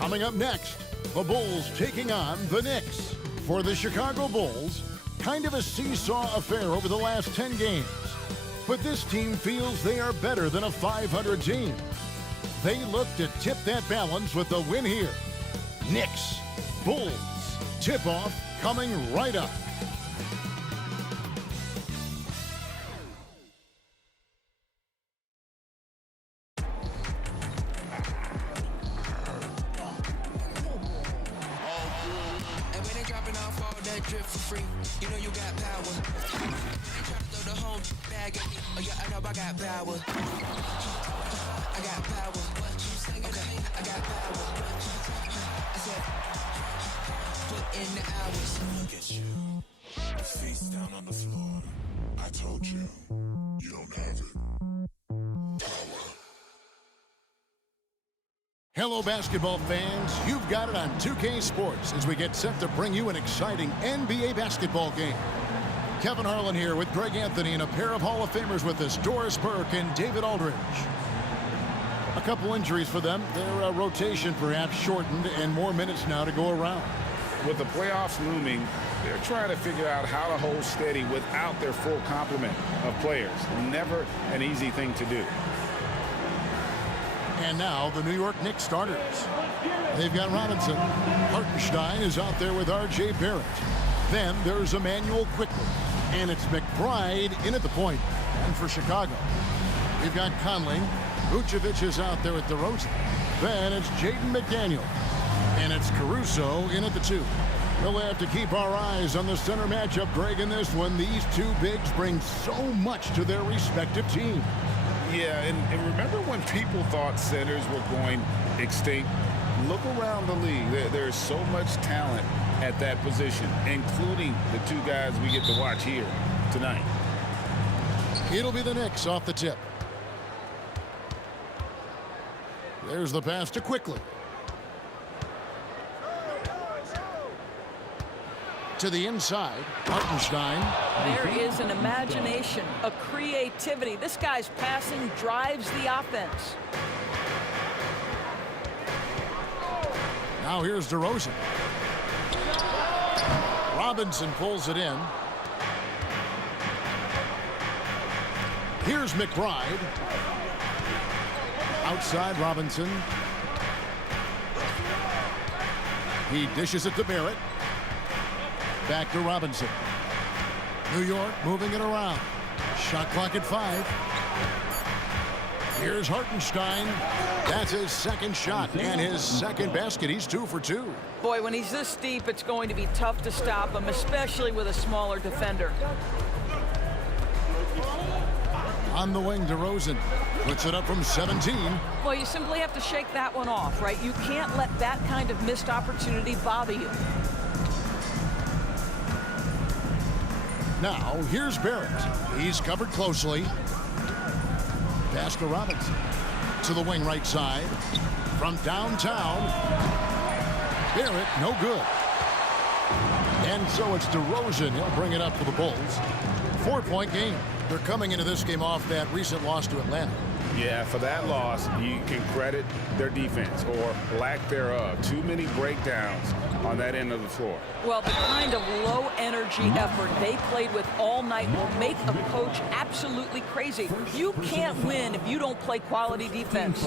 Coming up next, the Bulls taking on the Knicks. For the Chicago Bulls, kind of a seesaw affair over the last 10 games. But this team feels they are better than a 500 team. They look to tip that balance with the win here. Knicks, Bulls, tip-off coming right up. Drip for free, you know you got power. Try to throw the whole bag at me. Oh yeah, I know I got power. I got power. Okay, I got power. I said, put in the hours. Look at you, face down on the floor. I told you, you don't have it. Power. Hello, basketball fans. You've got it on 2K Sports as we get set to bring you an exciting NBA basketball game. Kevin Harlan here with Greg Anthony and a pair of Hall of Famers with us, Doris Burke and David Aldridge. A couple injuries for them. Their rotation perhaps shortened and more minutes now to go around. With the playoffs looming, they're trying to figure out how to hold steady without their full complement of players. Never an easy thing to do. And now the New York Knicks starters. They've got Robinson. Hartenstein is out there with R.J. Barrett. Then there's Emmanuel Quickly. And it's McBride in at the point. And for Chicago, we've got Conley. Vucevic is out there with DeRozan. Then it's Jaden McDaniel. And it's Caruso in at the 2. We'll have to keep our eyes on the center matchup, Greg, in this one. These two bigs bring so much to their respective teams. Yeah, and remember when people thought centers were going extinct? Look around the league. There's so much talent at that position, including the two guys we get to watch here tonight. It'll be the Knicks off the tip. There's the pass to Quickly. To the inside, Hartenstein. There is an imagination, a creativity. This guy's passing drives the offense. Now here's DeRozan. Robinson pulls it in. Here's McBride. Outside Robinson. He dishes it to Barrett. Back to Robinson. New York moving it around. Shot clock at 5. Here's Hartenstein. That's his second shot and his second basket. He's 2 for 2. Boy, when he's this deep, it's going to be tough to stop him, especially with a smaller defender. On the wing, DeRozan puts it up from 17. Well, you simply have to shake that one off, right? You can't let that kind of missed opportunity bother you. Now, here's Barrett. He's covered closely. Pass to Robinson. To the wing right side. From downtown. Barrett, no good. And so it's DeRozan. He'll bring it up for the Bulls. 4-point game. They're coming into this game off that recent loss to Atlanta. Yeah, for that loss, you can credit their defense or lack thereof. Too many breakdowns on that end of the floor. Well, the kind of low-energy effort they played with all night will make a coach absolutely crazy. You can't win if you don't play quality defense.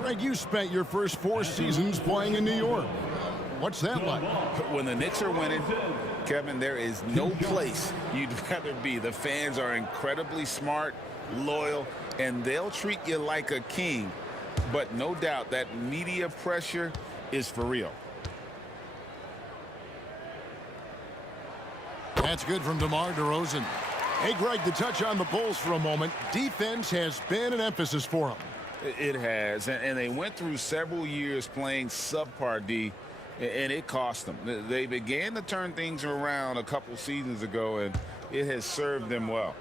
Greg, you spent your first 4 seasons playing in New York. What's that like? When the Knicks are winning, Kevin, there is no place you'd rather be. The fans are incredibly smart, loyal, and they'll treat you like a king. But no doubt that media pressure is for real. That's good from DeMar DeRozan. Hey, Greg, to touch on the Bulls for a moment, defense has been an emphasis for them. It has, and they went through several years playing subpar D, and it cost them. They began to turn things around a couple seasons ago, and it has served them well.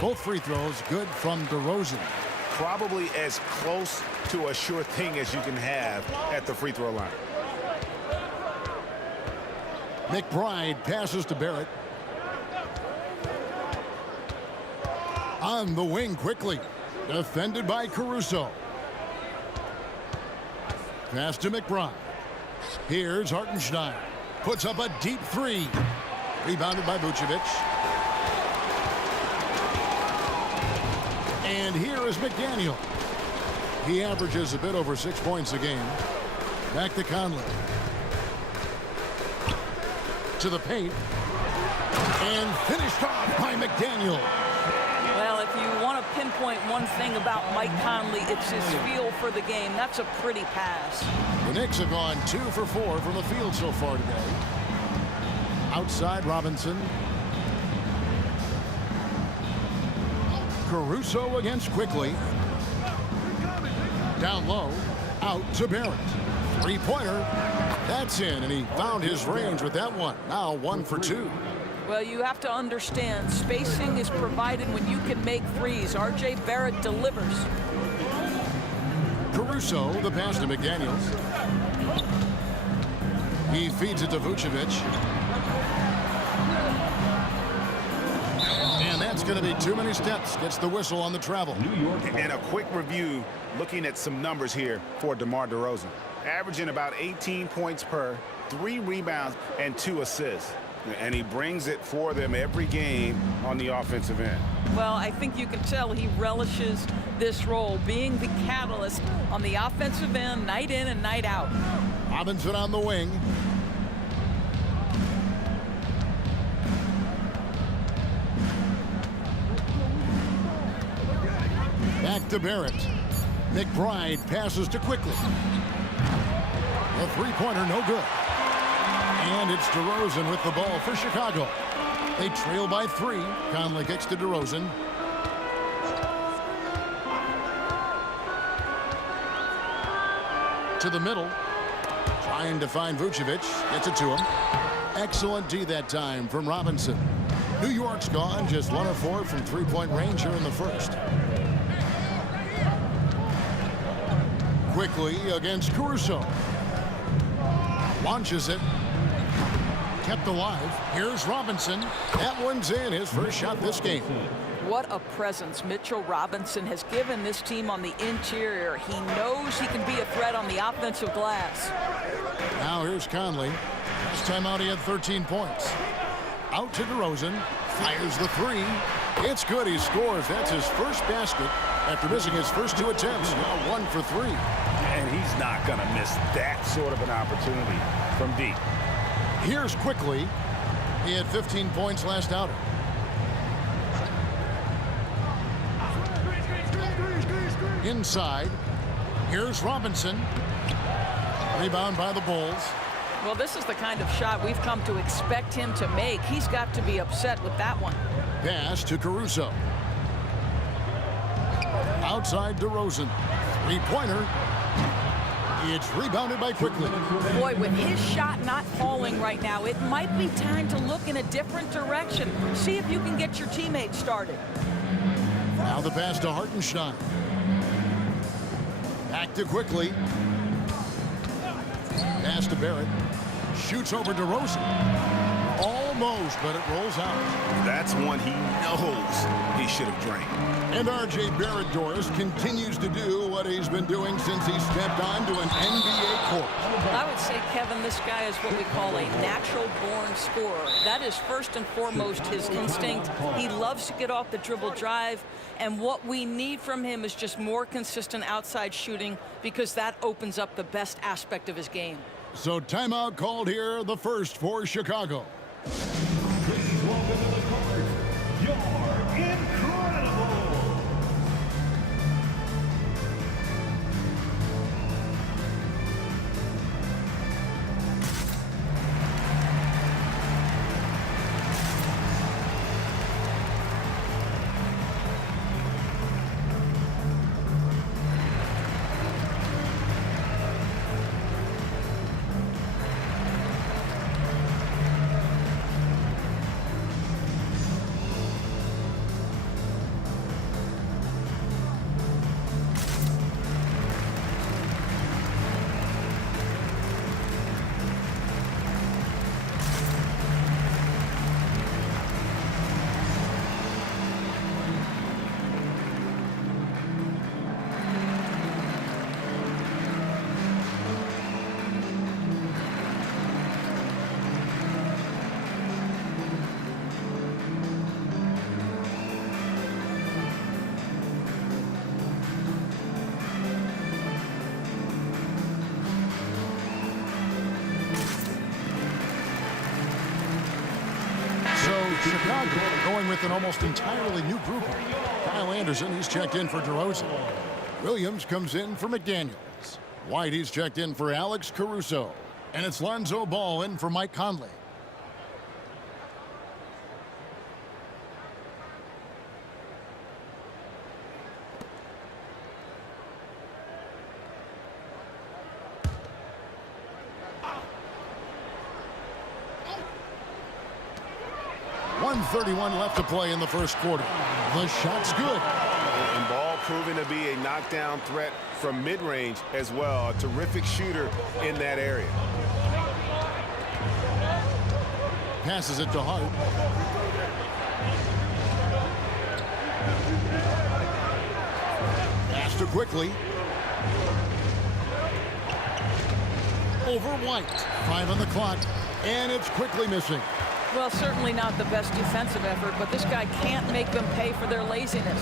Both free throws good from DeRozan. Probably as close to a sure thing as you can have at the free throw line. McBride passes to Barrett. On the wing quickly. Defended by Caruso. Pass to McBride. Here's Hartenstein. Puts up a deep three. Rebounded by Vucevic. And here is McDaniel. He averages a bit over 6 points a game. Back to Conley. To the paint. And finished off by McDaniel. Well, if you want to pinpoint one thing about Mike Conley, it's his feel for the game. That's a pretty pass. The Knicks have gone 2 for 4 from the field so far today. Outside Robinson. Caruso against Quickly. Down low. Out to Barrett. Three-pointer. That's in, and he found his range with that one. Now 1 for 2. Well, you have to understand, spacing is provided when you can make threes. R.J. Barrett delivers. Caruso, the pass to McDaniels. He feeds it to Vucevic. And that's going to be too many steps. Gets the whistle on the travel. And a quick review looking at some numbers here for DeMar DeRozan. Averaging about 18 points per, 3 rebounds, and 2 assists. And he brings it for them every game on the offensive end. Well, I think you can tell he relishes this role, being the catalyst on the offensive end, night in and night out. Robinson on the wing. Back to Barrett. McBride passes to Quickly. A three-pointer, no good. And it's DeRozan with the ball for Chicago. They trail by 3. Conley kicks to DeRozan. To the middle. Trying to find Vucevic. Gets it to him. Excellent D that time from Robinson. New York's gone just 1 of 4 from three-point range here in the first. Quickly against Caruso. Launches it. Kept alive. Here's Robinson. That one's in. His first shot this game. What a presence Mitchell Robinson has given this team on the interior. He knows he can be a threat on the offensive glass. Now here's Conley. Last time out he had 13 points. Out to DeRozan. Fires the 3. It's good. He scores. That's his first basket after missing his first 2 attempts. Now 1 for 3. And he's not going to miss that sort of an opportunity from deep. Here's Quickly. He had 15 points last outing. Inside. Here's Robinson. Rebound by the Bulls. Well, this is the kind of shot we've come to expect him to make. He's got to be upset with that one. Pass to Caruso. Outside DeRozan. Three-pointer. It's rebounded by Quickly. Boy, with his shot not falling right now, it might be time to look in a different direction. See if you can get your teammates started. Now the pass to Hartenstein. Back to Quickly. Pass to Barrett. Shoots over DeRozan. Almost, but it rolls out. That's one he knows he should have drained. And R.J. Barrett, Doris, continues to do what he's been doing since he stepped onto an NBA court. I would say, Kevin, this guy is what we call a natural-born scorer. That is first and foremost his instinct. He loves to get off the dribble drive, and what we need from him is just more consistent outside shooting, because that opens up the best aspect of his game. So timeout called here, the first for Chicago. Please welcome to the court, you're incredible. Chicago going with an almost entirely new group. Kyle Anderson, he's checked in for DeRozan. Williams comes in for McDaniels. White, he's checked in for Alex Caruso. And it's Lonzo Ball in for Mike Conley. .131 left to play in the first quarter. The shot's good. And Ball proving to be a knockdown threat from mid-range as well. A terrific shooter in that area. Passes it to Hart. Pass to quickly. Over White. 5 on the clock. And it's quickly missing. Well, certainly not the best defensive effort, but this guy can't make them pay for their laziness.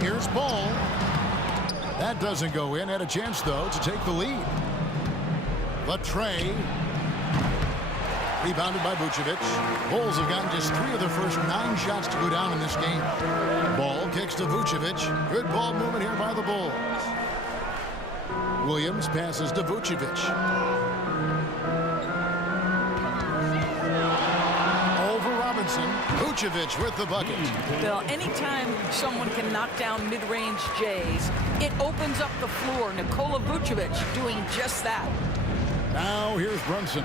Here's Ball. That doesn't go in. Had a chance, though, to take the lead. Latrey. Rebounded by Vucevic. Bulls have gotten just 3 of their first 9 shots to go down in this game. Ball kicks to Vucevic. Good ball movement here by the Bulls. Williams passes to Vucevic. Vucevic with the bucket. Bill, anytime someone can knock down mid-range Jays, it opens up the floor. Nikola Vucevic doing just that. Now here's Brunson.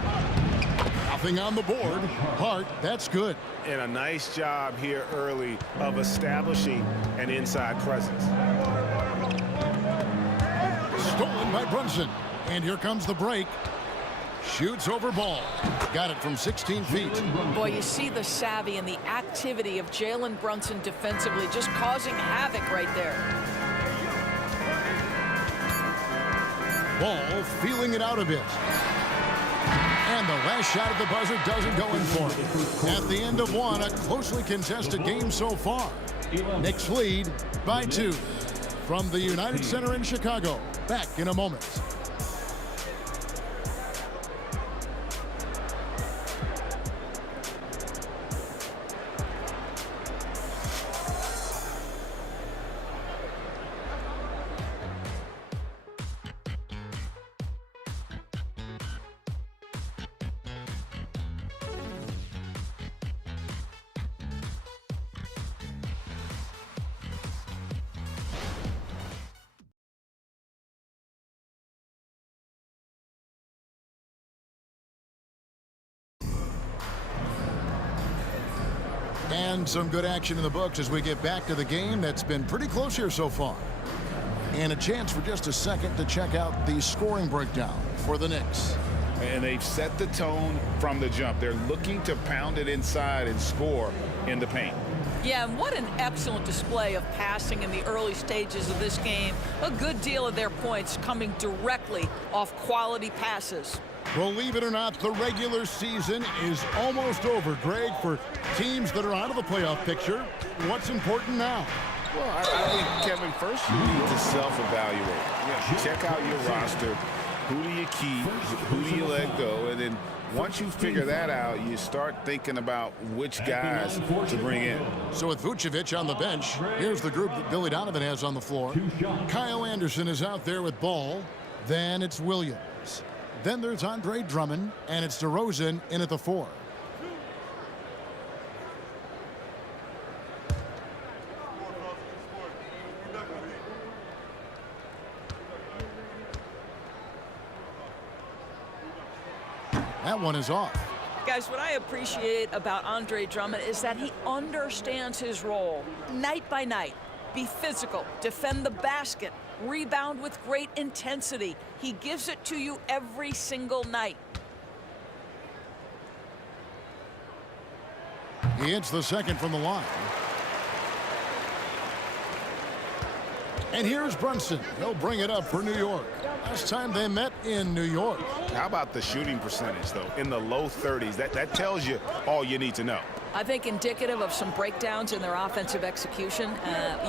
Nothing on the board. Hart, that's good. And a nice job here early of establishing an inside presence. Stolen by Brunson. And here comes the break. Shoots over Ball. Got it from 16 feet. Boy, you see the savvy and the activity of Jalen Brunson defensively, just causing havoc right there. Ball feeling it out a bit. And the last shot at the buzzer doesn't go in for him. At the end of one, a closely contested game so far. Knicks lead by 2. From the United Center in Chicago. Back in a moment. And some good action in the books as we get back to the game that's been pretty close here so far. And a chance for just a second to check out the scoring breakdown for the Knicks. And they've set the tone from the jump. They're looking to pound it inside and score in the paint. Yeah, and what an excellent display of passing in the early stages of this game. A good deal of their points coming directly off quality passes. Believe it or not, the regular season is almost over, Greg. For teams that are out of the playoff picture, what's important now? Well, I think, Kevin, first you need to self-evaluate. Check out your roster. Who do you keep? Who do you let go? And then once you figure that out, you start thinking about which guys to bring in. So with Vucevic on the bench, here's the group that Billy Donovan has on the floor. Kyle Anderson is out there with Ball. Then it's Williams. Then there's Andre Drummond, and it's DeRozan in at the 4. That one is off. Guys, what I appreciate about Andre Drummond is that he understands his role night by night. Be physical, defend the basket, rebound with great intensity. He gives it to you every single night. He hits the second from the line. And here's Brunson. He'll bring it up for New York. Last time they met in New York. How about the shooting percentage, though? In the low 30s. That tells you all you need to know. I think indicative of some breakdowns in their offensive execution.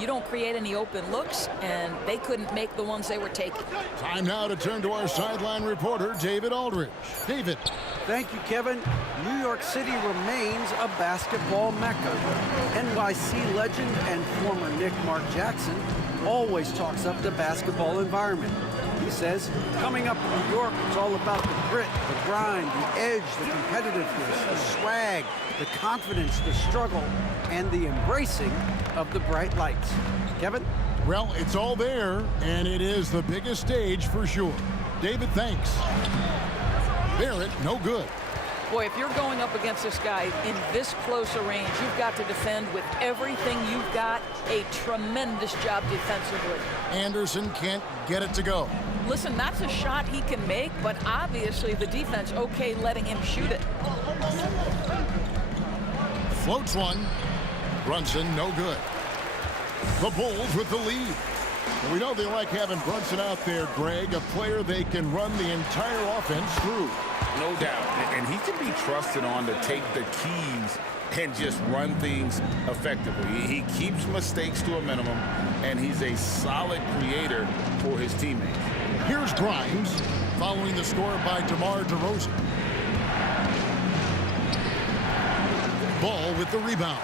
You don't create any open looks, and they couldn't make the ones they were taking. Time now to turn to our sideline reporter, David Aldridge. David. Thank you, Kevin. New York City remains a basketball mecca. NYC legend and former Knick Mark Jackson always talks up the basketball environment. He says, coming up in New York, it's all about the grit, the grind, the edge, the competitiveness, the swag, the confidence, the struggle, and the embracing of the bright lights. Kevin? Well, it's all there, and it is the biggest stage for sure. David, thanks. Barrett, no good. Boy, if you're going up against this guy in this close a range, you've got to defend with everything you've got. A tremendous job defensively. Anderson can't get it to go. Listen, that's a shot he can make, but obviously the defense okay letting him shoot it. Floats one. Brunson, no good. The Bulls with the lead. We know they like having Brunson out there, Greg, a player they can run the entire offense through. No doubt. And he can be trusted on to take the keys and just run things effectively. He keeps mistakes to a minimum, and he's a solid creator for his teammates. Here's Grimes, following the score by DeMar DeRozan. Ball with the rebound.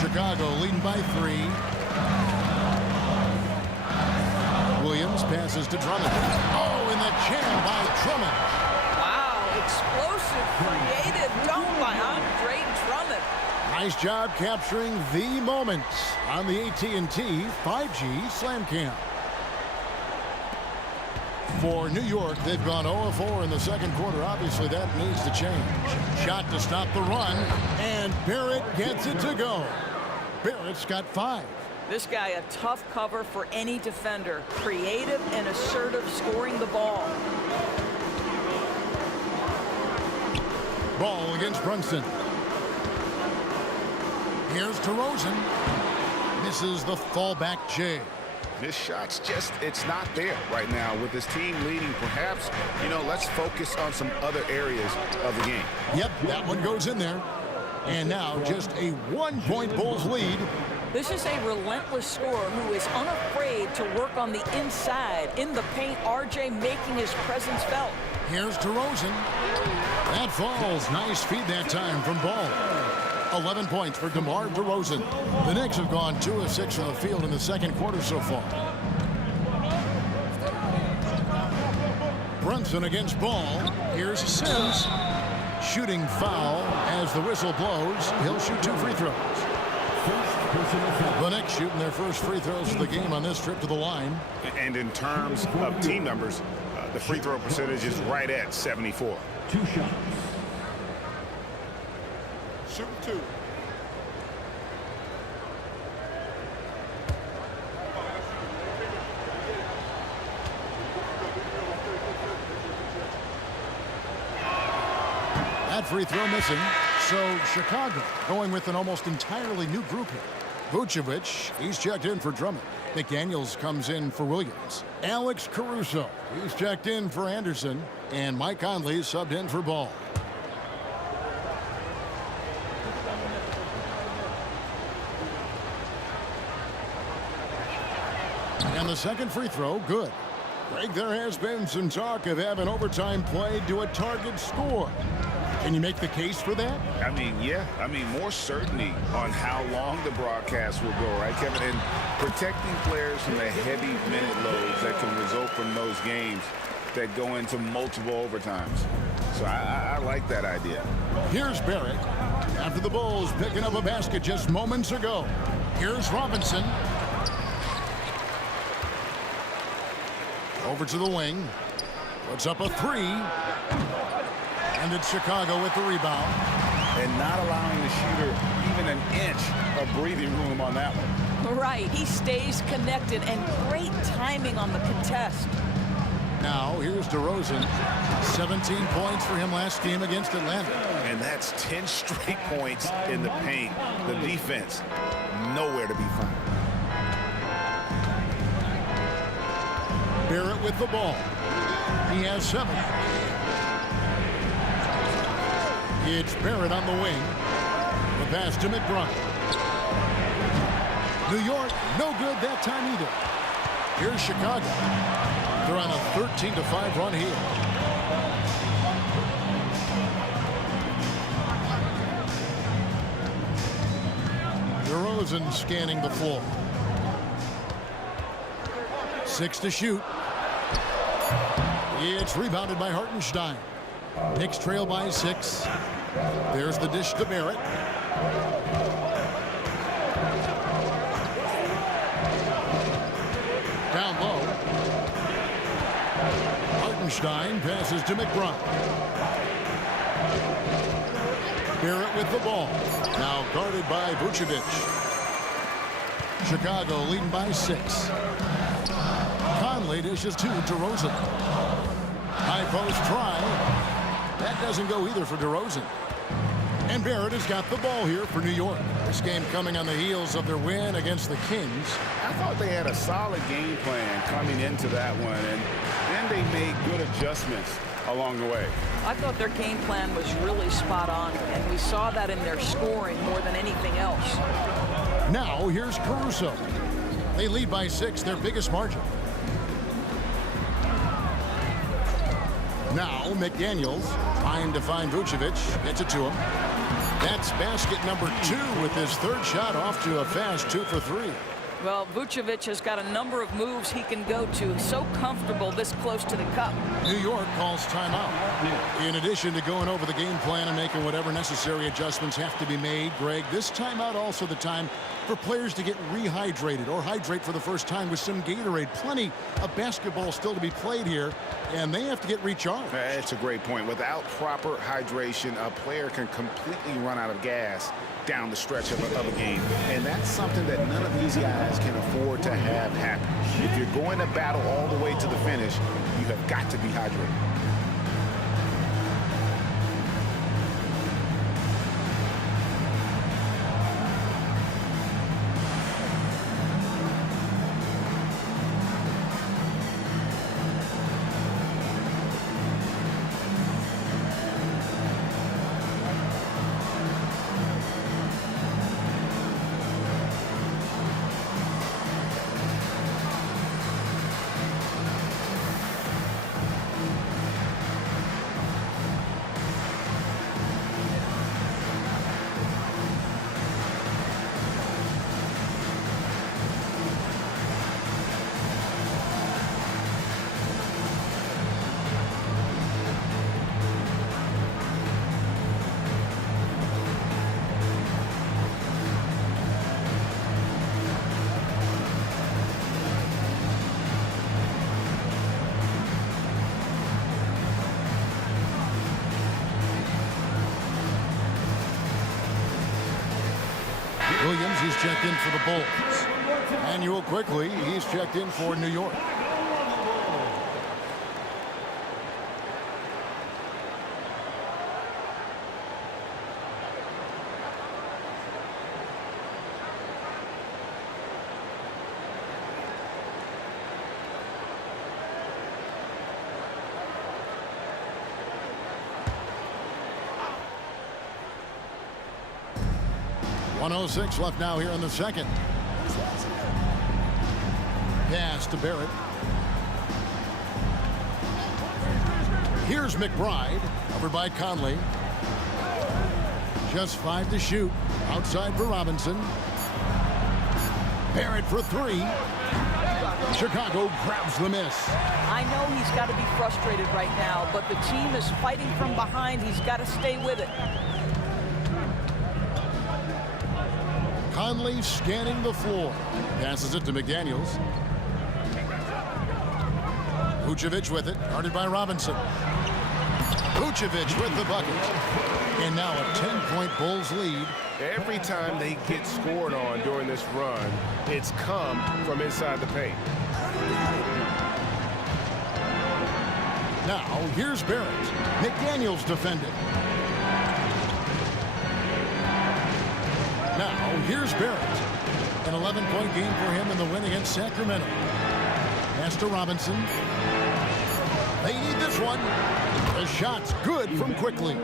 Chicago leading by 3. Williams passes to Drummond. Oh, and the jam by Drummond. Wow, explosive, creative dunk by Andre Drummond. Nice job capturing the moments on the AT&T 5G Slam Cam. For New York, they've gone 0-4 in the second quarter. Obviously, that needs to change. Shot to stop the run, and Barrett gets it to go. Barrett's got 5. This guy, a tough cover for any defender. Creative and assertive scoring the ball. Ball against Brunson. Here's DeRozan. Misses the fallback J. This shot's just, it's not there right now. With his team leading, perhaps, let's focus on some other areas of the game. Yep, that one goes in there. And now just a 1-point Bulls lead. This is a relentless scorer who is unafraid to work on the inside. In the paint, RJ making his presence felt. Here's DeRozan. That falls. Nice feed that time from Ball. 11 points for DeMar DeRozan. The Knicks have gone 2 of 6 from the field in the second quarter so far. Brunson against Ball. Here's Sims. Shooting foul as the whistle blows. He'll shoot 2 free throws. The Knicks shooting their first free throws of the game on this trip to the line. And in terms of team numbers, the free throw percentage is right at 74. 2 shots. Shoot 2. That free throw missing. So Chicago going with an almost entirely new group here. Vucevic, he's checked in for Drummond. McDaniels comes in for Williams. Alex Caruso, he's checked in for Anderson. And Mike Conley subbed in for Ball. And the second free throw, good. Greg, there has been some talk of having overtime played to a target score. Can you make the case for that? More certainty on how long the broadcast will go, right, Kevin? And protecting players from the heavy minute loads that can result from those games that go into multiple overtimes. So I like that idea. Here's Barrett. After the Bulls picking up a basket just moments ago. Here's Robinson. Over to the wing. Puts up a 3. And it's Chicago with the rebound. And not allowing the shooter even an inch of breathing room on that one. Right, he stays connected, and great timing on the contest. Now, here's DeRozan. 17 points for him last game against Atlanta. And that's 10 straight points in the paint. The defense, nowhere to be found. Barrett with the ball. He has 7. It's Barrett on the wing. The pass to McBride. New York, no good that time either. Here's Chicago. They're on a 13-5 run here. DeRozan scanning the floor. 6 to shoot. It's rebounded by Hartenstein. Knicks trail by 6. There's the dish to Barrett. Down low. Hartenstein passes to McBride. Barrett with the ball. Now guarded by Vucevic. Chicago leading by 6. Conley dishes to DeRozan. High post try. That doesn't go either for DeRozan. And Barrett has got the ball here for New York. This game coming on the heels of their win against the Kings. I thought they had a solid game plan coming into that one, and then they made good adjustments along the way. I thought their game plan was really spot on, and we saw that in their scoring more than anything else. Now here's Caruso. They lead by 6, their biggest margin. Now McDaniels trying to find Vucevic. Gets it to him. That's basket number 2 with his third shot off to a fast 2 for 3. Well, Vucevic has got a number of moves he can go to. So comfortable this close to the cup. New York calls timeout. In addition to going over the game plan and making whatever necessary adjustments have to be made, Greg, this timeout also the time for players to get rehydrated or hydrate for the first time with some Gatorade. Plenty of basketball still to be played here, and they have to get recharged. That's a great point. Without proper hydration, a player can completely run out of gas down the stretch of a game. And that's something that none of these guys can afford to have happen. If you're going to battle all the way to the finish, you have got to be hydrated. Williams, he's checked in for the Bulls. Manuel quickly, he's checked in for New York. .106 left now here in the second. Pass to Barrett. Here's McBride, covered by Conley. Just 5 to shoot. Outside for Robinson. Barrett for 3. Chicago grabs the miss. I know he's got to be frustrated right now, but the team is fighting from behind. He's got to stay with it. Conley scanning the floor. Passes it to McDaniels. Vucevic with it. Guarded by Robinson. Vucevic with the bucket. And now a 10-point Bulls lead. Every time they get scored on during this run, it's come from inside the paint. Now, here's Barrett. McDaniels defending. Now, here's Barrett. An 11-point game for him in the win against Sacramento. Pass to Robinson. They need this one. The shot's good from Quickly.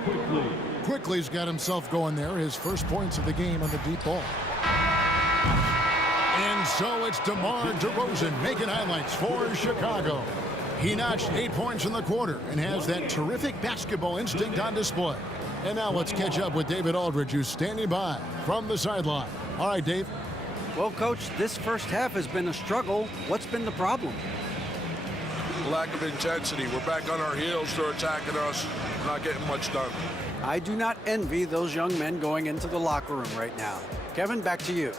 Quickly's got himself going there. His first points of the game on the deep ball. And so it's DeMar DeRozan making highlights for Chicago. He notched 8 points in the quarter and has that terrific basketball instinct on display. And now let's catch up with David Aldridge, who's standing by from the sideline All right, Dave. Well, Coach, this first half has been a struggle. What's been the problem? Lack of intensity. We're back on our heels. They're attacking us. We're not getting much done. I do not envy those young men going into the locker room right now. Kevin, back to you.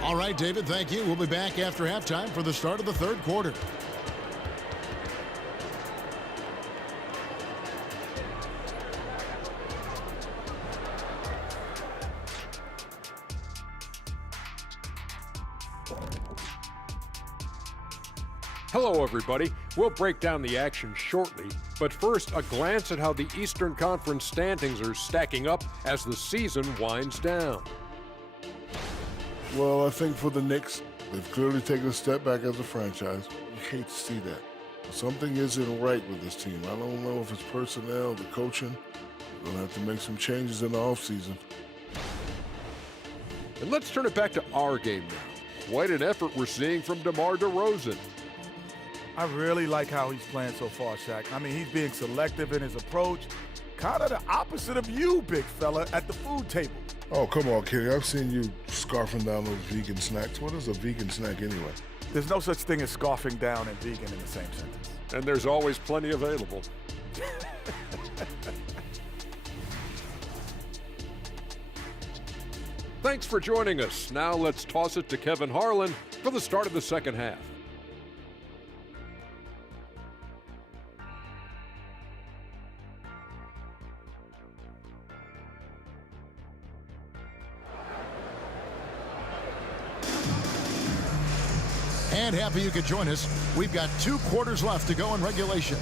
All right, David, thank you. We'll be back after halftime for the start of the third quarter. Hello, everybody. We'll break down the action shortly, but first, a glance at how the Eastern Conference standings are stacking up as the season winds down. Well, I think for the Knicks, they've clearly taken a step back as a franchise. You hate to see that. Something isn't right with this team. I don't know if it's personnel, the coaching. They'll have to make some changes in the offseason. And let's turn it back to our game now. Quite an effort we're seeing from DeMar DeRozan. I really like how he's playing so far, Shaq. I mean, he's being selective in his approach. Kind of the opposite of you, big fella, at the food table. Oh, come on, Kenny. I've seen you scarfing down those vegan snacks. What is a vegan snack anyway? There's no such thing as scarfing down and vegan in the same sentence. And there's always plenty available. Thanks for joining us. Now let's toss it to Kevin Harlan for the start of the second half. And happy you could join us. We've got 2 quarters left to go in regulation.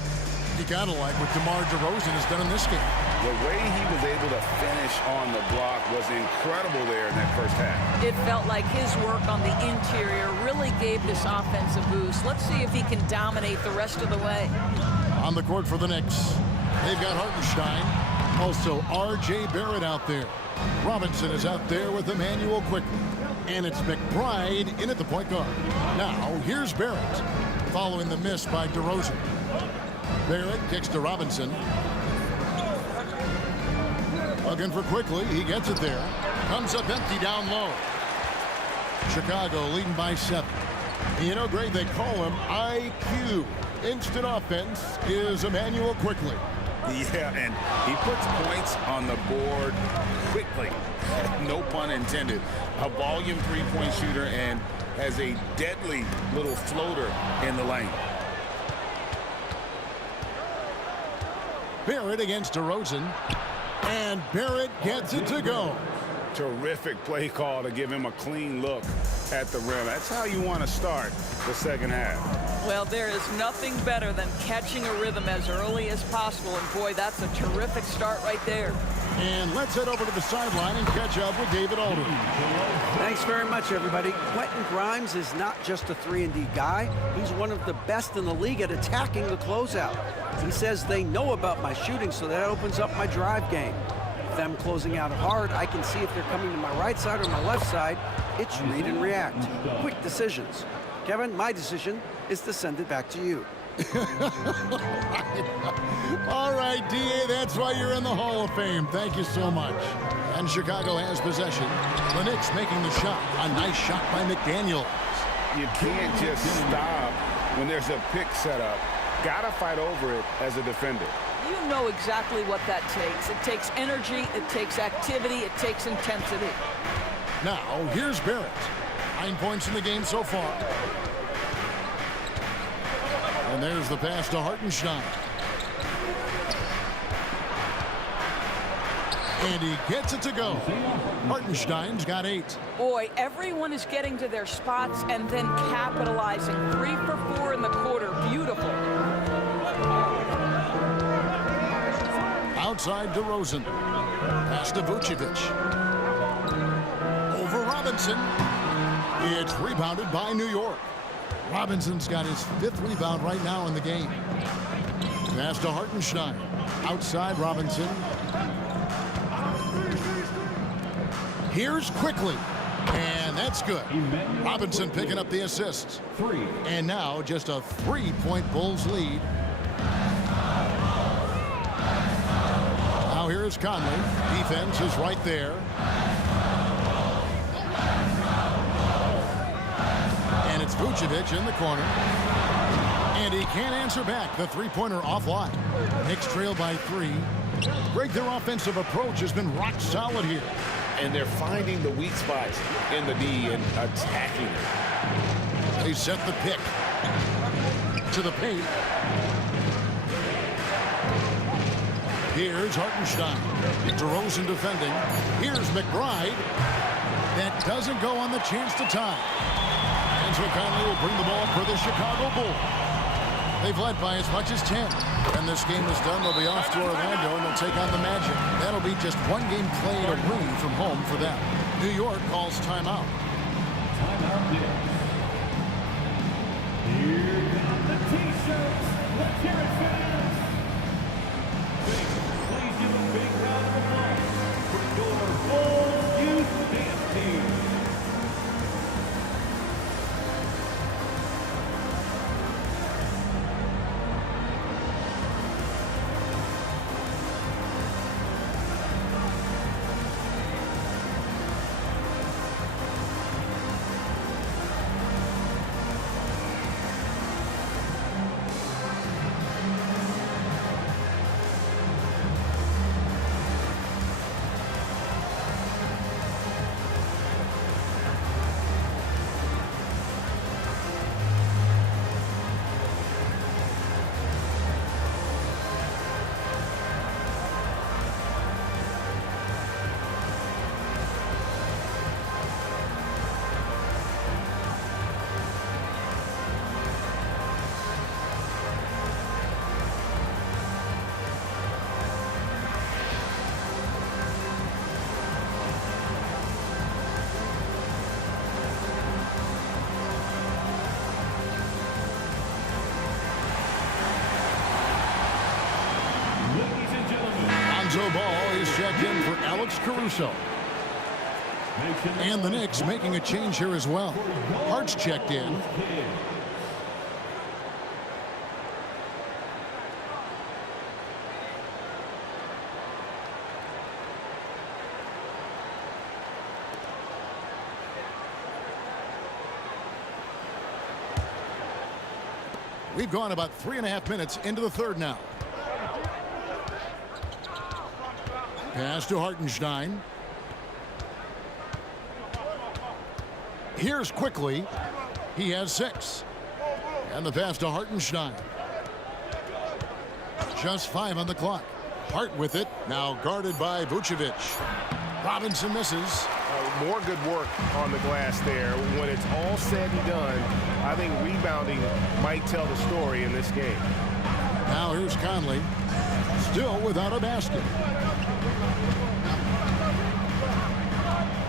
You gotta like what DeMar DeRozan has done in this game. The way he was able to finish on the block was incredible there in that first half. It felt like his work on the interior really gave this offense a boost. Let's see if he can dominate the rest of the way. On the court for the Knicks, they've got Hartenstein. Also, R.J. Barrett out there. Robinson is out there with Emmanuel Quickly. And it's McBride in at the point guard. Now, here's Barrett, following the miss by DeRozan. Barrett kicks to Robinson. Looking for Quickly. He gets it there. Comes up empty down low. Chicago leading by 7. You know, Greg, they call him IQ. Instant offense is Emmanuel Quickly. Yeah, and he puts points on the board quickly. No pun intended. A volume three-point shooter and has a deadly little floater in the lane. Barrett against DeRozan. And Barrett gets it to go. Terrific play call to give him a clean look at the rim. That's how you want to start the second half. Well, there is nothing better than catching a rhythm as early as possible. And boy, that's a terrific start right there. And let's head over to the sideline and catch up with David Alder. Thanks very much, everybody. Quentin Grimes is not just a 3-and-D guy. He's one of the best in the league at attacking the closeout. He says they know about my shooting, so that opens up my drive game. If I'm closing out hard, I can see if they're coming to my right side or my left side. It's read and react. Quick decisions. Kevin, my decision is to send it back to you. All right, D.A., that's why you're in the Hall of Fame. Thank you so much. And Chicago has possession. The Knicks making the shot. A nice shot by McDaniels. You can't just stop when there's a pick set up. Gotta fight over it as a defender. You know exactly what that takes. It takes energy, it takes activity, it takes intensity. Now, here's Barrett. 9 points in the game so far. And there's the pass to Hartenstein. And he gets it to go. Hartenstein's got 8. Boy, everyone is getting to their spots and then capitalizing. 3 for 4 in the quarter. Beautiful. Outside DeRozan. Pass to Vucevic. Over Robinson. It's rebounded by New York. Robinson's got his 5th rebound right now in the game. Pass to Hartenstein. Outside Robinson. Here's Quickly. And that's good. Robinson picking up the assist. And now just a 3-point Bulls lead. Now here's Conley. Defense is right there. It's Vucevic in the corner. And he can't answer back. The three-pointer offline. Knicks trail by 3. Greg, their offensive approach has been rock solid here. And they're finding the weak spots in the D and attacking it. They set the pick to the paint. Here's Hartenstein. DeRozan defending. Here's McBride. That doesn't go on the chance to tie. And so Conley will bring the ball up for the Chicago Bulls. They've led by as much as 10. When this game is done, they'll be off to Orlando, and they'll take on the Magic. That'll be just one game played away from home for them. New York calls timeout. Timeout Knicks. Here come the T-shirts. Let's hear it, fans. Please give a big round of applause for your Bulls Youth Dance Team. Ball is checked in for Alex Caruso. And the Knicks making a change here as well. Hart's checked in. We've gone about 3.5 minutes into the third now. Pass to Hartenstein. Here's quickly. He has 6. And the pass to Hartenstein. Just 5 on the clock. Hart with it. Now guarded by Vucevic. Robinson misses. More good work on the glass there. When it's all said and done, I think rebounding might tell the story in this game. Now here's Conley. Still without a basket.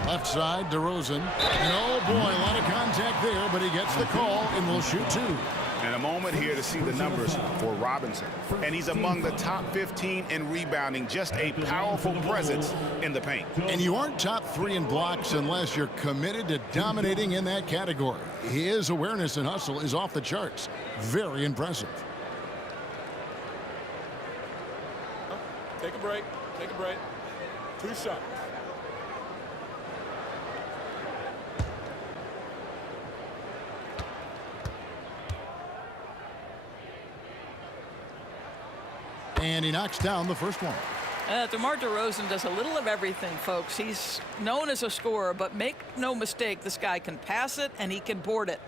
Left side, DeRozan. And oh boy, a lot of contact there, but he gets the call and will shoot 2. And a moment here to see the numbers for Robinson. And he's among the top 15 in rebounding. Just a powerful presence in the paint. And you aren't top 3 in blocks unless you're committed to dominating in that category. His awareness and hustle is off the charts. Very impressive. Take a break. Take a break. 2 shots. And he knocks down the first one. DeMar DeRozan does a little of everything, folks. He's known as a scorer, but make no mistake, this guy can pass it and he can board it.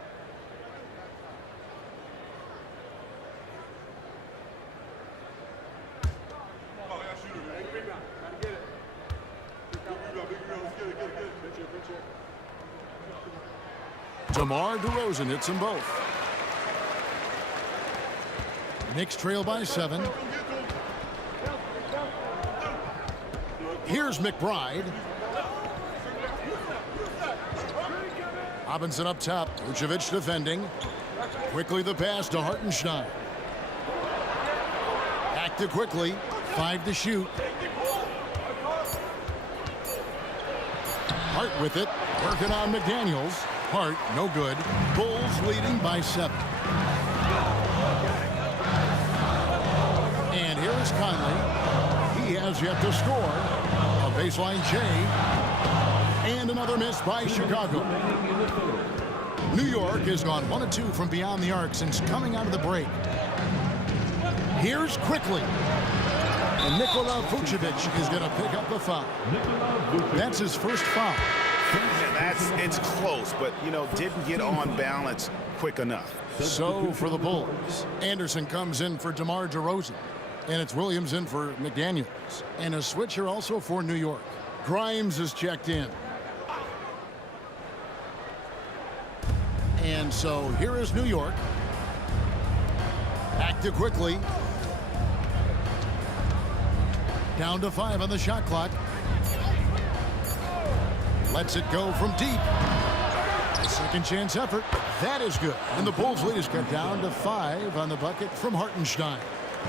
DeMar DeRozan hits them both. Knicks trail by 7. Here's McBride. Robinson up top. Vucevic defending. Quickly the pass to Hartenstein. Back to quickly. 5 to shoot. Hart with it. Working on McDaniels. Hart, no good. Bulls leading by 7. And here is Conley. He has yet to score. A baseline J. And another miss by Chicago. New York has gone 1 of 2 from beyond the arc since coming out of the break. Here's quickly. And Nikola Vucevic is going to pick up the foul. That's his first foul. And it's close, but, didn't get on balance quick enough. So for the Bulls, Anderson comes in for DeMar DeRozan. And it's Williams in for McDaniels. And a switch here also for New York. Grimes is checked in. And so here is New York. Back to quickly. Down to 5 on the shot clock. Lets it go from deep. A second chance effort. That is good. And the Bulls lead is cut down to 5 on the bucket from Hartenstein.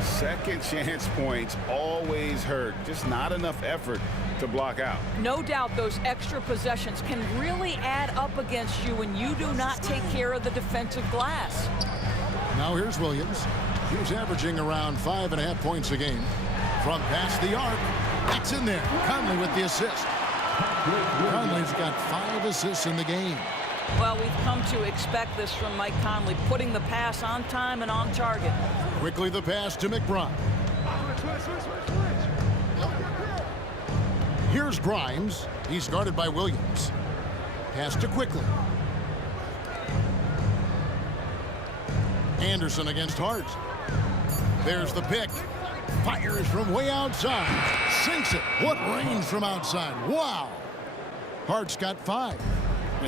Second chance points always hurt. Just not enough effort to block out. No doubt those extra possessions can really add up against you when you do not take care of the defensive glass. Now here's Williams. He was averaging around 5.5 points a game. From past the arc, that's in there. Conley with the assist. Conley's got 5 assists in the game. Well, we've come to expect this from Mike Conley, putting the pass on time and on target. Quickly the pass to McBride. Here's Grimes. He's guarded by Williams. Pass to Quickly. Anderson against Hart. There's the pick. Fires from way outside. Sinks it. What range from outside. Wow. Hart's got 5.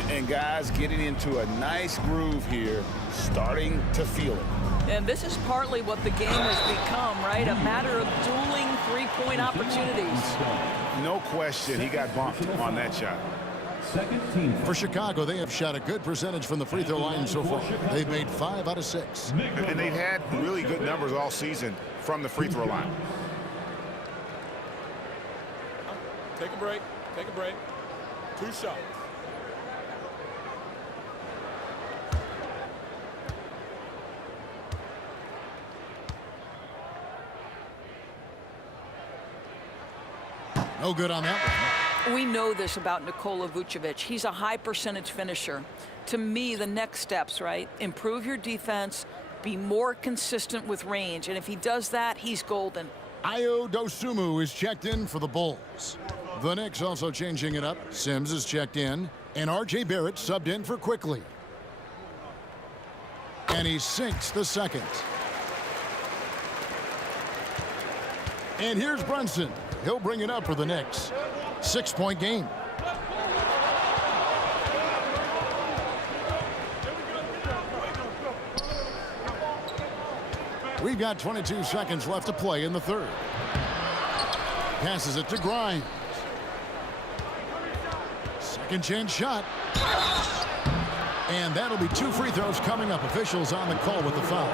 And guys getting into a nice groove here, starting to feel it. And this is partly what the game has become, right? A matter of dueling three-point opportunities. No question he got bumped on that shot. For Chicago, they have shot a good percentage from the free throw line so far. They've made 5 out of 6. And they've had really good numbers all season from the free throw line. Take a break. Take a break. 2 shots. No good on that one. We know this about Nikola Vucevic. He's a high percentage finisher. To me, the next steps, right? Improve your defense, be more consistent with range. And if he does that, he's golden. Ayo Dosunmu is checked in for the Bulls. The Knicks also changing it up. Sims is checked in. And R.J. Barrett subbed in for Quickly. And he sinks the second. And here's Brunson. He'll bring it up for the Knicks. 6-point game. We've got 22 seconds left to play in the third. Passes it to Grimes. Second chance shot. And that'll be 2 free throws coming up. Officials on the call with the foul.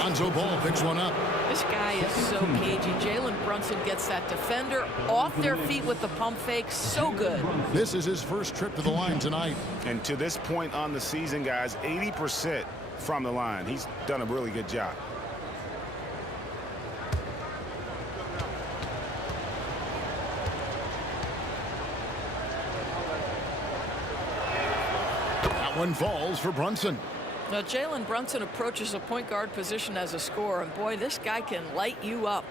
Lonzo Ball picks one up. This guy is so cagey. Jalen Brunson gets that defender off their feet with the pump fake. So good. This is his first trip to the line tonight. And to this point on the season, guys, 80% from the line. He's done a really good job. That one falls for Brunson. Now, Jalen Brunson approaches a point guard position as a scorer, and boy, this guy can light you up.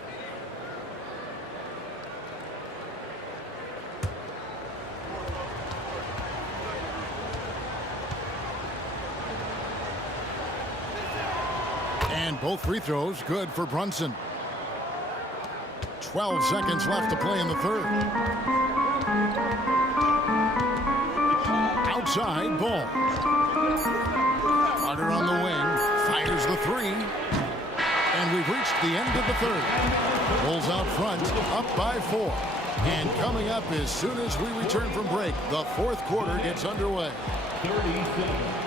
And both free throws good for Brunson. 12 seconds left to play in the third. Outside ball. Carter on the wing, fires the 3. And we've reached the end of the third. Bulls out front, up by 4. And coming up as soon as we return from break, the fourth quarter gets underway. 30 seconds.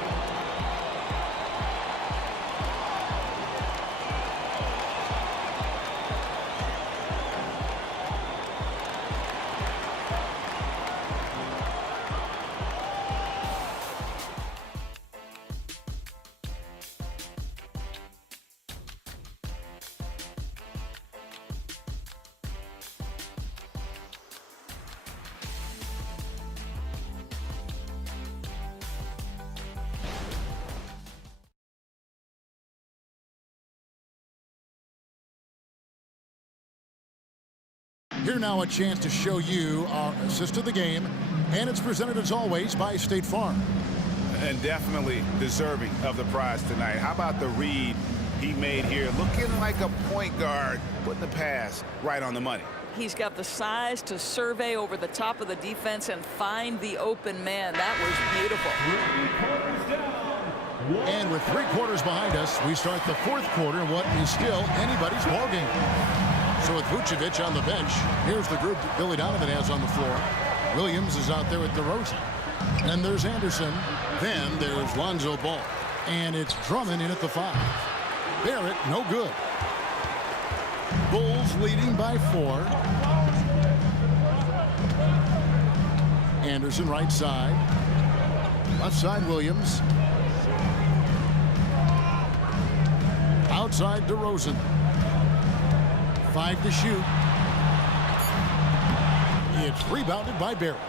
Here now a chance to show you our assist of the game, and it's presented as always by State Farm. And definitely deserving of the prize tonight. How about the read he made here? Looking like a point guard, putting the pass right on the money. He's got the size to survey over the top of the defense and find the open man. That was beautiful. And with 3 quarters behind us, we start the 4th quarter in what is still anybody's ballgame. So with Vucevic on the bench, here's the group that Billy Donovan has on the floor. Williams is out there with DeRozan. Then there's Anderson. Then there's Lonzo Ball. And it's Drummond in at the 5. Barrett, no good. Bulls leading by 4. Anderson right side. Left side Williams. Outside DeRozan. 5 to shoot. It's rebounded by Barrett.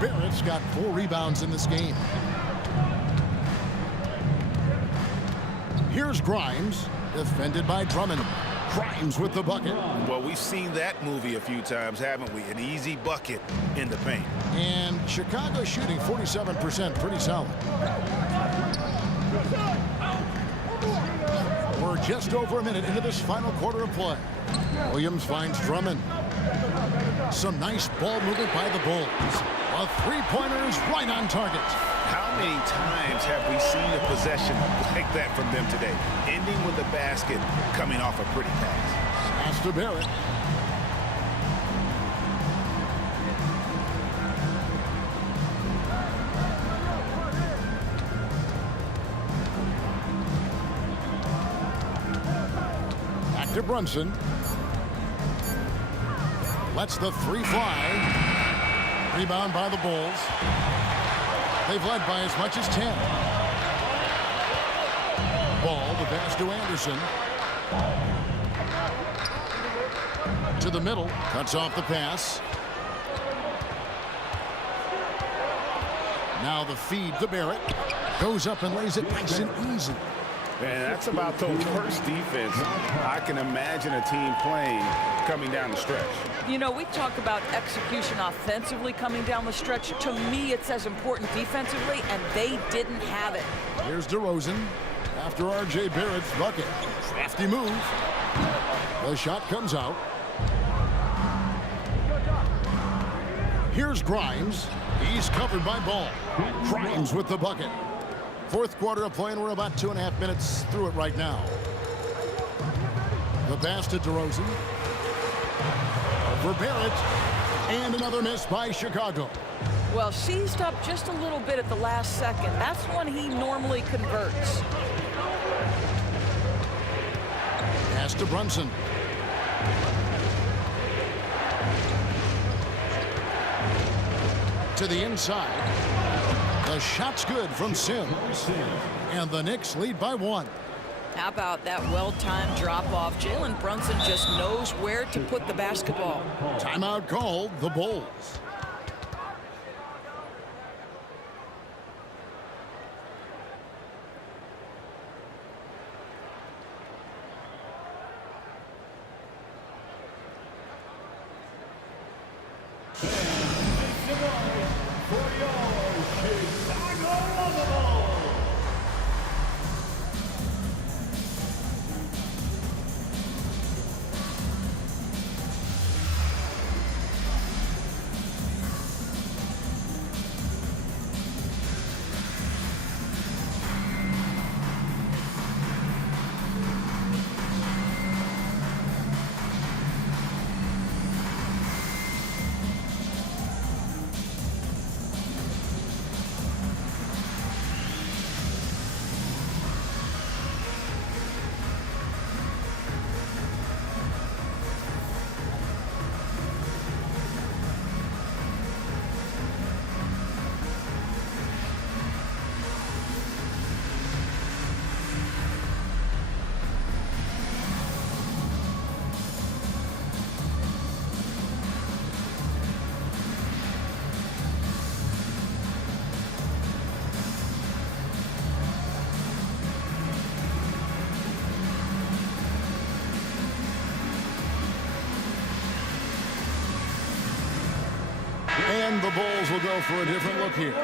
Barrett's got 4 rebounds in this game. Here's Grimes, defended by Drummond. Grimes with the bucket. Well, we've seen that movie a few times, haven't we? An easy bucket in the paint. And Chicago shooting 47%, pretty solid. We're just over a minute into this final quarter of play. Williams finds Drummond. Some nice ball movement by the Bulls. A 3-pointer is right on target. How many times have we seen a possession like that from them today? Ending with a basket, coming off a pretty pass. Pass to Barrett. Back to Brunson. Lets the 3 fly. Rebound by the Bulls. They've led by as much as 10. Ball, the pass to Anderson. To the middle, cuts off the pass. Now the feed to Barrett. Goes up and lays it nice and easy. Man, that's about the worst defense I can imagine a team playing coming down the stretch. You know, we talk about execution offensively coming down the stretch. To me, it's as important defensively, and they didn't have it. Here's DeRozan after R.J. Barrett's bucket. Crafty move. The shot comes out. Here's Grimes. He's covered by Ball. Grimes with the bucket. 4th quarter of play, and we're about 2.5 minutes through it right now. The pass to DeRozan. For Barrett. And another miss by Chicago. Well, seized up just a little bit at the last second. That's when he normally converts. Pass to Brunson. To the inside. The shot's good from Sims. And the Knicks lead by 1. How about that well-timed drop-off? Jalen Brunson just knows where to put the basketball. Timeout called, the Bulls. the Bulls will go for a different look here.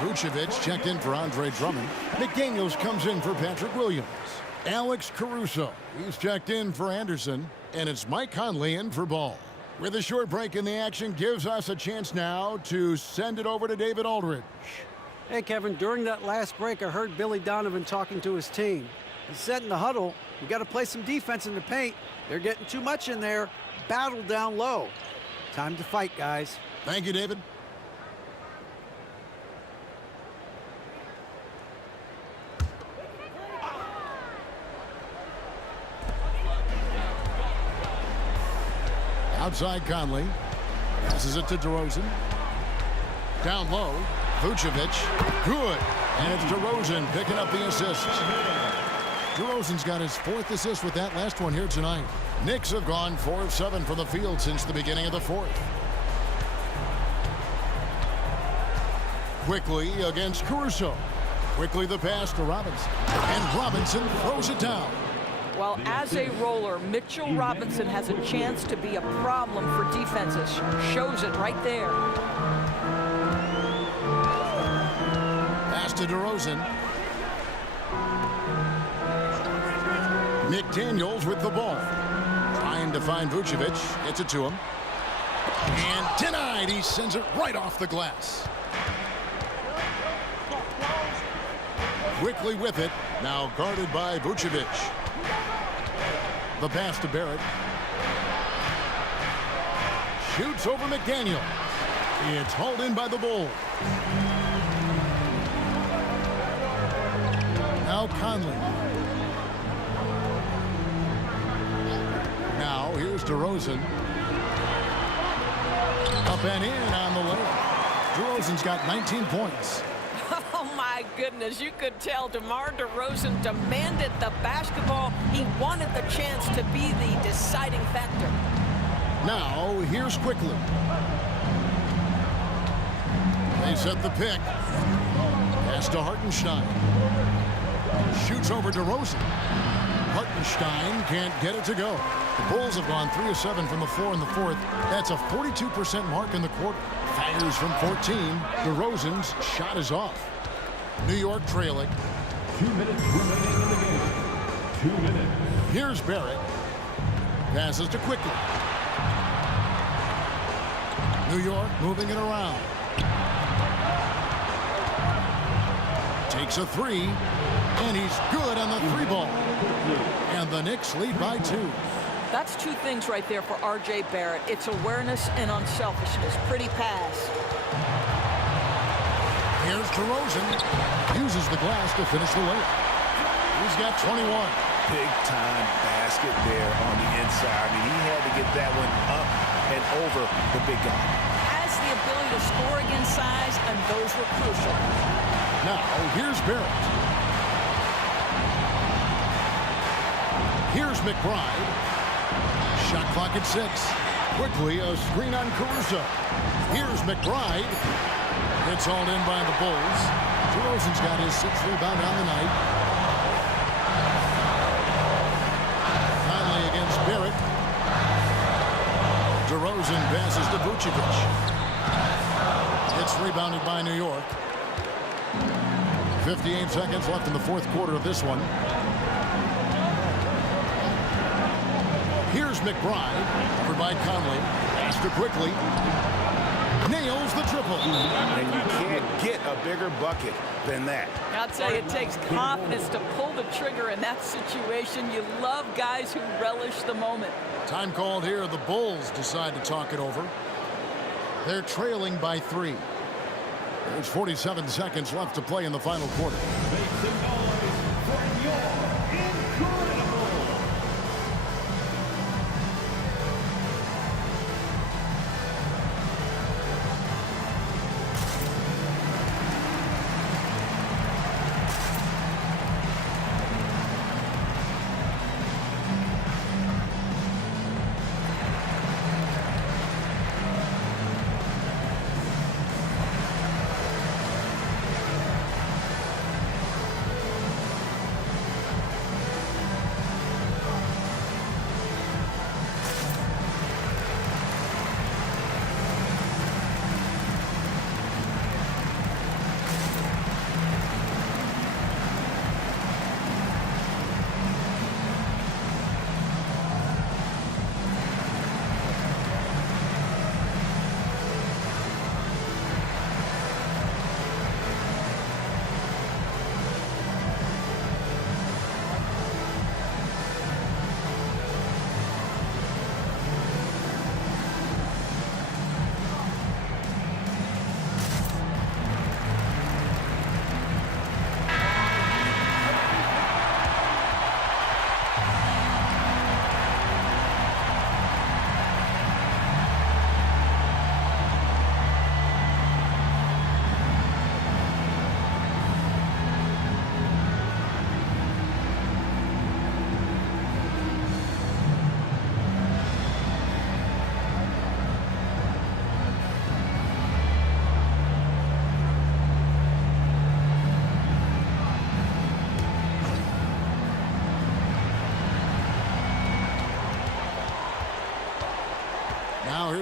Vucevic checked in for Andre Drummond. McDaniels comes in for Patrick Williams. Alex Caruso, he's checked in for Anderson. And it's Mike Conley in for Ball. With a short break in the action, gives us a chance now to send it over to David Aldridge. Hey, Kevin, during that last break, I heard Billy Donovan talking to his team. He said in the huddle, you got to play some defense in the paint. They're getting too much in there. Battle down low. Time to fight, guys. Thank you, David. Outside Conley. Passes it to DeRozan. Down low. Vucevic. Good. And it's DeRozan picking up the assist. DeRozan's got his 4th assist with that last one here tonight. Knicks have gone 4 of 7 from the field since the beginning of the 4th. Quickly against Caruso. Quickly the pass to Robinson. And Robinson throws it down. Well, as a roller, Mitchell Robinson has a chance to be a problem for defenses. Shows it right there. Pass to DeRozan. McDaniels with the ball. Trying to find Vucevic. Gets it to him. And denied. He sends it right off the glass. Quickly with it. Now guarded by Vucevic. The pass to Barrett. Shoots over McDaniel. It's hauled in by the Bulls. Now Conley. Now here's DeRozan. Up and in on the layup. DeRozan's got 19 points. Oh, my goodness. You could tell DeMar DeRozan demanded the basketball. He wanted the chance to be the deciding factor. Now, here's Quickly. They set the pick. Pass to Hartenstein. Shoots over DeRozan. Hartenstein can't get it to go. The Bulls have gone 3 of 7 from the floor in the 4th. That's a 42% mark in the quarter. Fires from 14. DeRozan's shot is off. New York trailing. 2 minutes remaining in the game. 2 minutes. Here's Barrett. Passes to Quickly. New York moving it around. Takes a 3. And he's good on the 3 ball. And the Knicks lead by 2. That's 2 things right there for R.J. Barrett. It's awareness and unselfishness. Pretty pass. Here's DeRozan. Uses the glass to finish the layup. He's got 21. Big-time basket there on the inside. I mean, he had to get that one up and over the big guy. Has the ability to score against size, and those were crucial. Now, here's Barrett. Here's McBride. Shot clock at 6. Quickly, a screen on Caruso. Here's McBride. It's hauled in by the Bulls. DeRozan's got his 6th rebound on the night. Conley against Barrett. DeRozan passes to Vucevic. It's rebounded by New York. 58 seconds left in the 4th quarter of this one. Here's McBride. Covered by Conley. Pass to Quickly. Nails the triple. And you can't get a bigger bucket than that. I'll tell you, it takes confidence to pull the trigger in that situation. You love guys who relish the moment. Time called here. The Bulls decide to talk it over. They're trailing by 3. There's 47 seconds left to play in the final quarter. Make some noise for your incredible.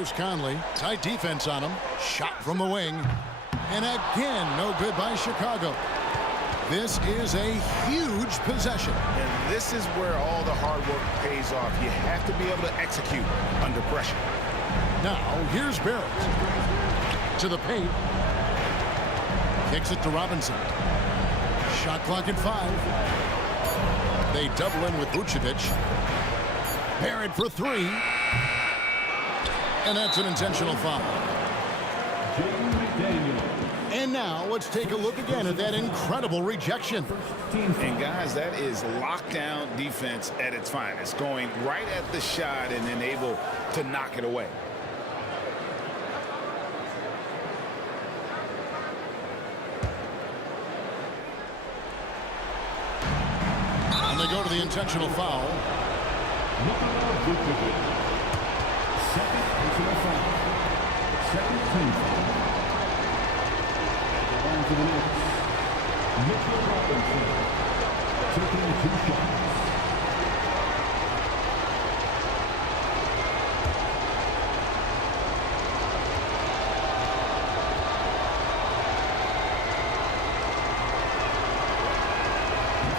Here's Conley. Tight defense on him. Shot from the wing. And again, no good by Chicago. This is a huge possession. And this is where all the hard work pays off. You have to be able to execute under pressure. Now, here's Barrett. To the paint. Kicks it to Robinson. Shot clock at 5. They double in with Vucevic. Barrett for 3. And that's an intentional foul. And now let's take a look again at that incredible rejection. And guys, that is lockdown defense at its finest. Going right at the shot and then able to knock it away. And they go to the intentional foul. Second personal foul. Second team foul. At the line for the Knicks, Mitchell Robinson taking 2 shots.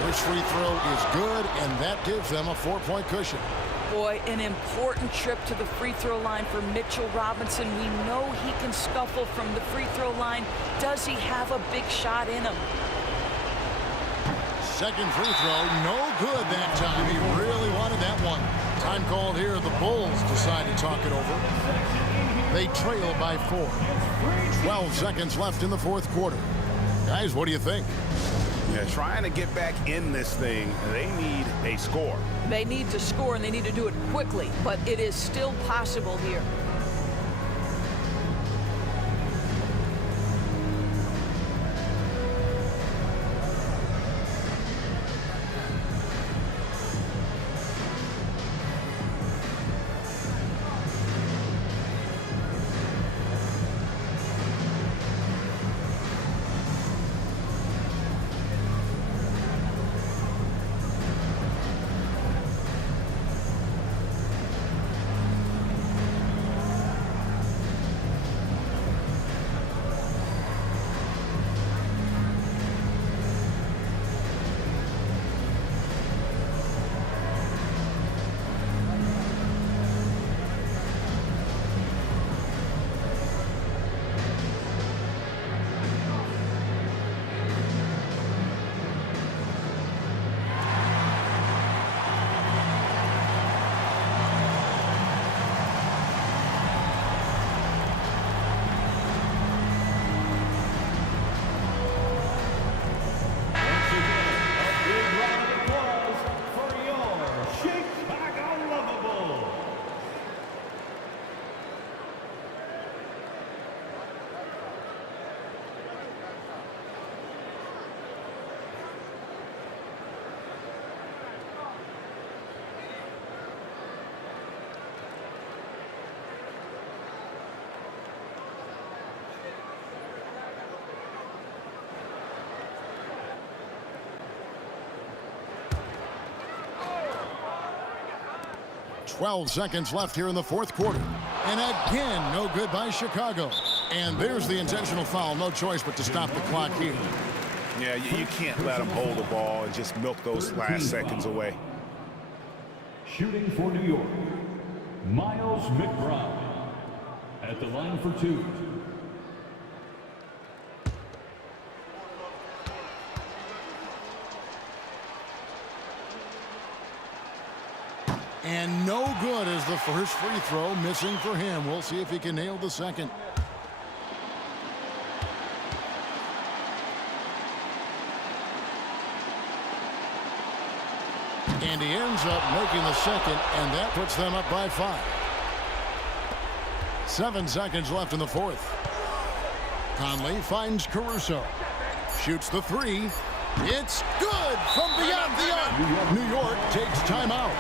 First free throw is good, and that gives them a 4-point cushion. Boy, an important trip to the free throw line for Mitchell Robinson. We know he can scuffle from the free throw line. Does he have a big shot in him? Second free throw, no good that time. He really wanted that one. Time called here. The Bulls decide to talk it over. They trail by 4. 12 seconds left in the fourth quarter. Guys, what do you think? Yeah, trying to get back in this thing, they need a score. They need to score, and they need to do it quickly, but it is still possible here. .12 seconds left here in the fourth quarter. And again, no good by Chicago. And there's the intentional foul. No choice but to stop the clock here. Yeah, you can't let them hold the ball and just milk those last seconds away. Shooting for New York, Miles McBride. At the line for 2. And no good as the first free throw missing for him. We'll see if he can nail the second. And he ends up making the second, and that puts them up by 5. 7 seconds left in the fourth. Conley finds Caruso. Shoots the 3. It's good from beyond the arc. New York takes timeout.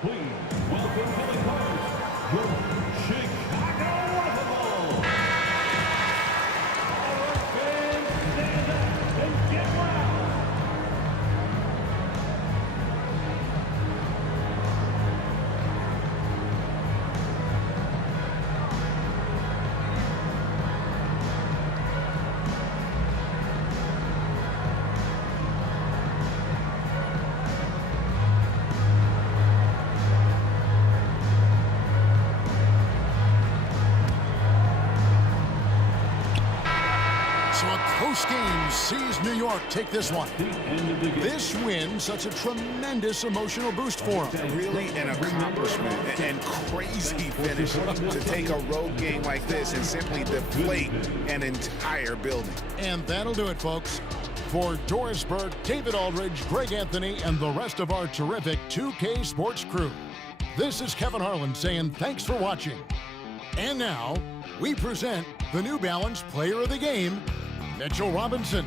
Please welcome to the court, your Chicago Rival. All right, fans, stand up and get loud. So a close game sees New York take this one. This win, such a tremendous emotional boost for them. Really an accomplishment and crazy finish to take a road game like this and simply deflate an entire building. And that'll do it, folks. For Doris Burke, David Aldridge, Greg Anthony, and the rest of our terrific 2K Sports crew, this is Kevin Harlan saying thanks for watching. And now, we present the New Balance Player of the Game, Mitchell Robinson.